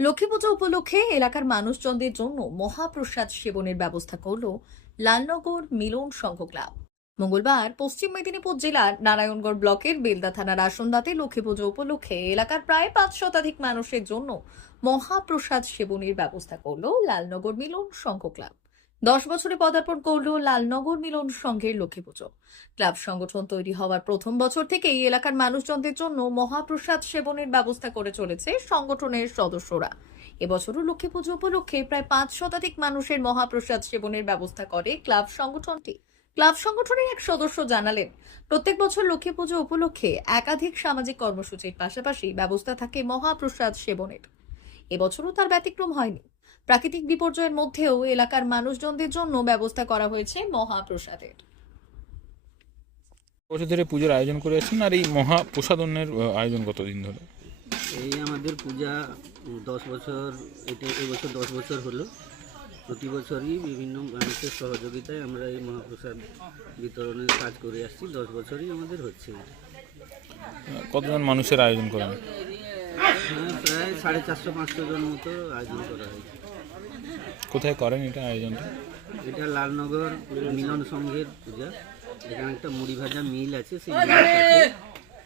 লক্ষ্মী পুজো উপলক্ষে এলাকার মানুষজনদের জন্য মহাপ্রসাদ সেবনের ব্যবস্থা করল লালনগর মিলন সংঘ ক্লাব। মঙ্গলবার পশ্চিম মেদিনীপুর জেলার নারায়ণগড় ব্লকের বেলদা থানার আসন্দাতে লক্ষ্মী পুজো উপলক্ষে এলাকার প্রায় পাঁচ শতাধিক মানুষের জন্য মহাপ্রসাদ সেবনের ব্যবস্থা করল লালনগর মিলন সংঘ ক্লাব। দশ বছরে পদার্পণ করল লালনগর মিলন সংঘের লক্ষ্মী পুজো। ক্লাব সংগঠন তৈরি হওয়ার প্রথম বছর থেকেই এলাকার মানুষজনদের জন্য মহাপ্রসাদ সেবনের ব্যবস্থা করে চলেছে সংগঠনের সদস্যরা। এবছরও লক্ষ্মী পুজো উপলক্ষে প্রায় পাঁচ শতাধিক মানুষের মহাপ্রসাদ সেবনের ব্যবস্থা করে ক্লাব সংগঠনটি। ক্লাব সংগঠনের এক সদস্য জানালেন, প্রত্যেক বছর লক্ষ্মী পুজো উপলক্ষে একাধিক সামাজিক কর্মসূচির পাশাপাশি ব্যবস্থা থাকে মহাপ্রসাদ সেবনের। এবছরও তার ব্যতিক্রম হয়নি। প্রাকৃতিক বিপর্যয়ের মধ্যেও এলাকার মানুষজনদের জন্য ব্যবস্থা করা হয়েছে মহাপ্রসাদের। বছর ধরে পুজোর আয়োজন করে আসছেন আর এই মহাপ্রসাদনের আয়োজন কতদিন ধরে? এই আমাদের পূজা দশ বছর এটা এবছর দশ বছর হলো। প্রতি বছরই বিভিন্ন মানুষের সহযোগিতায় আমরা এই মহাপ্রসাদ বিতরণের কাজ করে আসছি। দশ বছরই আমাদের হচ্ছে কতজন মানুষের আয়োজন করেন? হ্যাঁ, প্রায় সাড়ে চারশো পাঁচশো জন মতো আয়োজন করা হয়েছে। কোথায় করেন এটা আয়োজনটা? এটা লালনগর মিলন সংঘের পূজা। এখানে একটা মুড়ি ভাজা মিল আছে সেই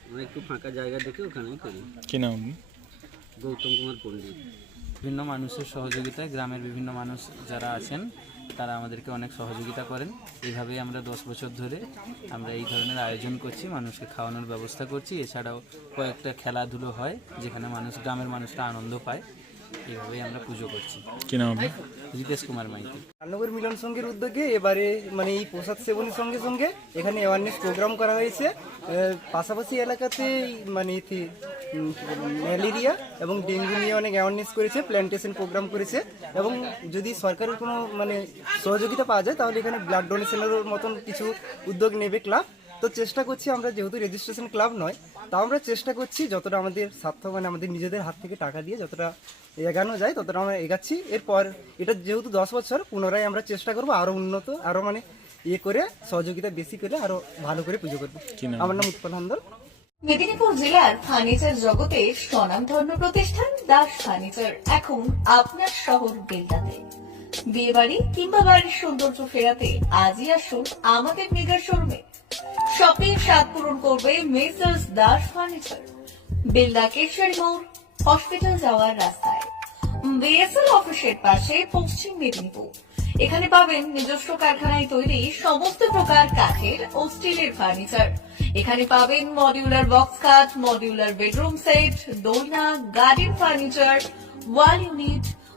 আমরা একটু ফাঁকা জায়গা দেখে ওখানেই করি। কি নাম? গৌতম কুমার পণ্ডিত। বিভিন্ন মানুষের সহযোগিতায় গ্রামের বিভিন্ন মানুষ যারা আছেন তারা আমাদেরকে অনেক সহযোগিতা করেন। এইভাবেই আমরা দশ বছর ধরে আমরা এই ধরনের আয়োজন করছি মানুষকে খাওয়ানোর ব্যবস্থা করছি। এছাড়াও কয়েকটা খেলাধুলো হয় যেখানে মানুষ গ্রামের মানুষরা আনন্দ পায়। এইভাবেই আমরা পুজো করছি। কি নাম রিতেশ কুমার মাইতি। রান্নগর মিলন সংঘের উদ্যোগে এবারে মানে এই প্রসাদ সেবনের সঙ্গে সঙ্গে এখানে অ্যাওয়ারনেস প্রোগ্রাম করা হয়েছে। পাশাপাশি এলাকাতে মানে ম্যালেরিয়া এবং ডেঙ্গু নিয়ে অনেক অ্যাওয়ারনেস করেছে প্ল্যান্টেশন প্রোগ্রাম করেছে এবং যদি সরকারের কোনো মানে সহযোগিতা পাওয়া যায় তাহলে এখানে ব্লাড ডোনেশনের মতন কিছু উদ্যোগ নেবে ক্লাব তো চেষ্টা করছি আমরা যেহেতু রেজিস্ট্রেশন ক্লাব নয় তাও আমরা চেষ্টা করছি যতটা আমাদের স্বার্থ মানে আমাদের নিজেদের হাত থেকে টাকা দিয়ে যতটা এগানো যায় ততটা আমরা এগাচ্ছি। এরপর এটা যেহেতু দশ বছর পুনরায় আমরা চেষ্টা করব আরও উন্নত আরও মানে ইয়ে করে সহযোগিতা বেশি করে আরও ভালো করে পুজো করব। আমার নাম উৎপল হান্দল। মেদিনীপুর জেলার ফার্নিচার জগতে স্বনামধন্য প্রতিষ্ঠান দাস ফার্নিচার। এখন আপনার শহর বেলদাতে বিয়ে বাড়ি কিংবা বাড়ির সৌন্দর্য ফেরাতে আজই আসুন আমাদের মেগা শোরুমে। শপিং স্বাদ পূরণ করবে মেসার্স দাস ফার্নিচার বেলদা কেশারি মোড় হসপিটাল যাওয়ার রাস্তায়। বিএসএল অফিসের পাশে পশ্চিম মেদিনীপুর। এখানে পাবেন নিজস্ব কারখানায় তৈরি সমস্ত প্রকার কাঠের ও স্টিলের ফার্নিচার। এখানে পাবেন modular box cut modular bedroom set দোলনা garden furniture wall unit